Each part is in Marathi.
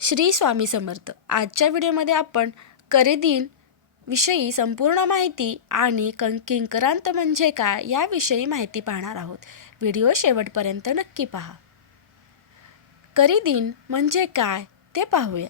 श्री स्वामी समर्थ. आजच्या व्हिडिओमध्ये आपण करिदिन विषयी संपूर्ण माहिती आणि किंक्रांत म्हणजे काय याविषयी माहिती पाहणार आहोत. व्हिडिओ शेवटपर्यंत नक्की पहा. करिदिन म्हणजे काय ते पाहूया.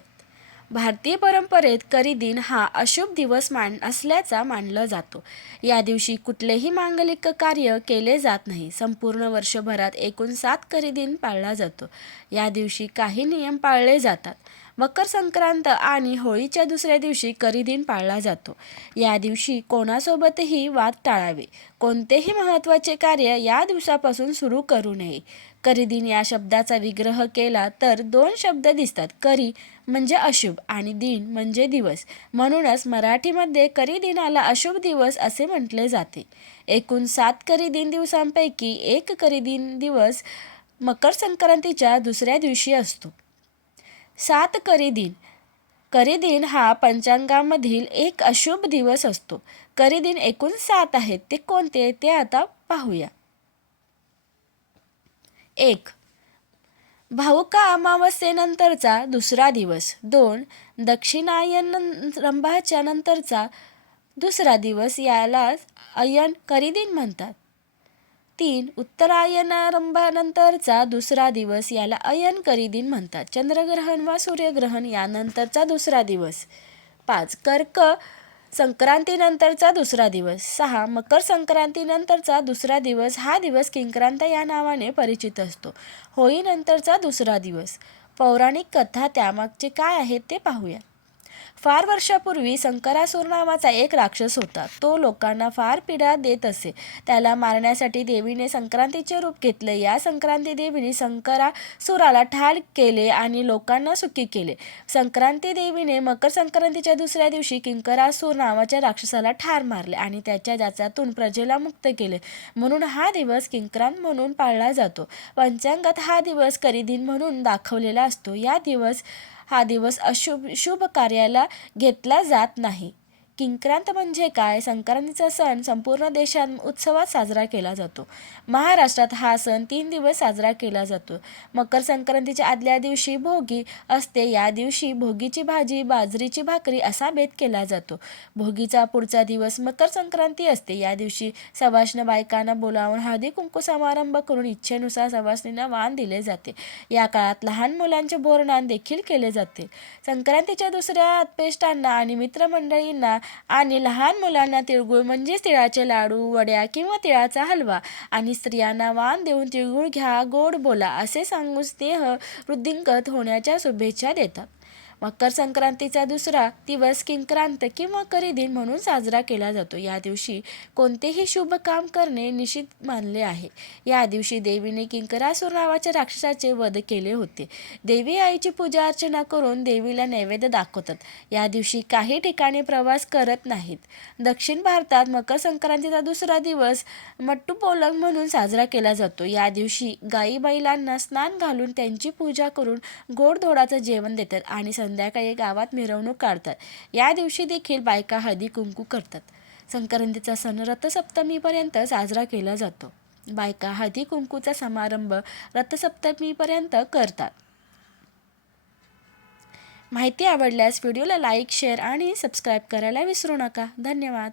भारतीय परंपरेत करिदिन हा अशुभ दिवस असल्याचा मानला जातो. या दिवशी कुठलेही मांगलिक कार्य केले जात नाही. संपूर्ण वर्षभरात एकूण 7 करिदिन पाळला जातो. या दिवशी काही नियम पाळले जातात. मकर संक्रांत आणि होळीच्या दुसऱ्या दिवशी करिदिन पाळला जातो. या दिवशी कोणासोबतही वाद टाळावे. कोणतेही महत्त्वाचे कार्य या दिवसापासून सुरू करू नये. करिदिन या शब्दाचा विग्रह केला तर 2 शब्द दिसतात. करी म्हणजे अशुभ आणि दिन म्हणजे दिवस. म्हणूनच मराठीमध्ये करिदिनाला अशुभ दिवस असे म्हटले जाते. एकूण 7 करिदिन दिवसांपैकी एक करिदिन दिवस मकर संक्रांतीच्या दुसऱ्या दिवशी असतो. 7 करिदिन. करिदिन हा पंचांगामधील एक अशुभ दिवस असतो. करिदिन एकूण 7 आहेत. ते कोणते ते आता पाहूया. 1. भाऊका अमावस्येनंतरचा दुसरा दिवस. 2. दक्षिणायन रंभाच्या नंतरचा दुसरा दिवस याला अयन करिदिन म्हणतात. 3. उत्तरायणारंभानंतरचा दुसरा दिवस याला अयन करिदिन म्हणतात. चंद्रग्रहण वा सूर्यग्रहण यानंतरचा दुसरा दिवस. 5. कर्क संक्रांतीनंतरचा दुसरा दिवस. 6. मकर संक्रांतीनंतरचा दुसरा दिवस. हा दिवस किंक्रांत या नावाने परिचित असतो. होळीनंतरचा दुसरा दिवस. पौराणिक कथा त्यामागचे काय आहेत ते पाहूया. फार वर्षापूर्वी संकरासूर नावाचा एक राक्षस होता. तो लोकांना फार पीडा देत असे. त्याला मारण्यासाठी देवीने संक्रांतीचे रूप घेतले. या संक्रांती देवीने संकरासुराला ठार केले आणि लोकांना सुखी केले. संक्रांती देवीने मकर संक्रांतीच्या दुसऱ्या दिवशी किंकरासूर नावाच्या राक्षसाला ठार मारले आणि त्याच्या जाचातून प्रजेला मुक्त केले. म्हणून हा दिवस किंक्रांत म्हणून पाळला जातो. पंचांगात हा दिवस करिदिन म्हणून दाखवलेला असतो. हा दिवस शुभ कार्याला घेतला जात नाही. किंक्रांत म्हणजे काय? संक्रांतीचा सण संपूर्ण देशात उत्सवात साजरा केला जातो. महाराष्ट्रात हा सण 3 दिवस साजरा केला जातो. मकर संक्रांतीच्या आदल्या दिवशी भोगी असते. या दिवशी भोगीची भाजी, बाजरीची भाकरी असा बेत केला जातो. भोगीचा पुढचा दिवस मकर संक्रांती असते. या दिवशी सवाष्ण बायकांना बोलावून हळदी कुंकू समारंभ करून इच्छेनुसार सवाष्णींना वाण दिले जाते. या काळात लहान मुलांचे बोरनान देखील केले जाते. संक्रांतीच्या दुसऱ्या आत्पेष्टांना आणि मित्रमंडळींना आणि लहान मुलांना तिळगुळ म्हणजेच तिळाचे लाडू, वड्या किंवा तिळाचा हलवा आणि स्त्रियांना वाण देऊन तिळगुळ घ्या, गोड बोला असे सांगून स्नेह वृद्धिंगत होण्याच्या शुभेच्छा देतात. मकर संक्रांतीचा दुसरा दिवस किंक्रांत किंवा करिदिन म्हणून साजरा केला जातो. या दिवशी कोणतेही शुभ काम करणे निषिद्ध मानले आहे. या दिवशी देवीने किंकरासूर नावाच्या राक्षसाचे वध केले होते. देवी आईची पूजा अर्चना करून देवीला नैवेद्य दाखवतात. या दिवशी काही ठिकाणी प्रवास करत नाहीत. दक्षिण भारतात मकर संक्रांतीचा दुसरा दिवस मट्टुपोलंग म्हणून साजरा केला जातो. या दिवशी गाई बैलांना स्नान घालून त्यांची पूजा करून गोडधोडाचं जेवण देतात आणि संध्याकाळी गावात मिरवणूक काढतात. या दिवशी देखील बायका हळदी कुंकू करतात. संक्रांतीचा सण रथसप्तमीपर्यंत साजरा केला जातो. बायका हळदी कुंकूचा समारंभ रथसप्तमीपर्यंत करतात. माहिती आवडल्यास व्हिडिओला लाईक, शेअर आणि सबस्क्राईब करायला विसरू नका. धन्यवाद.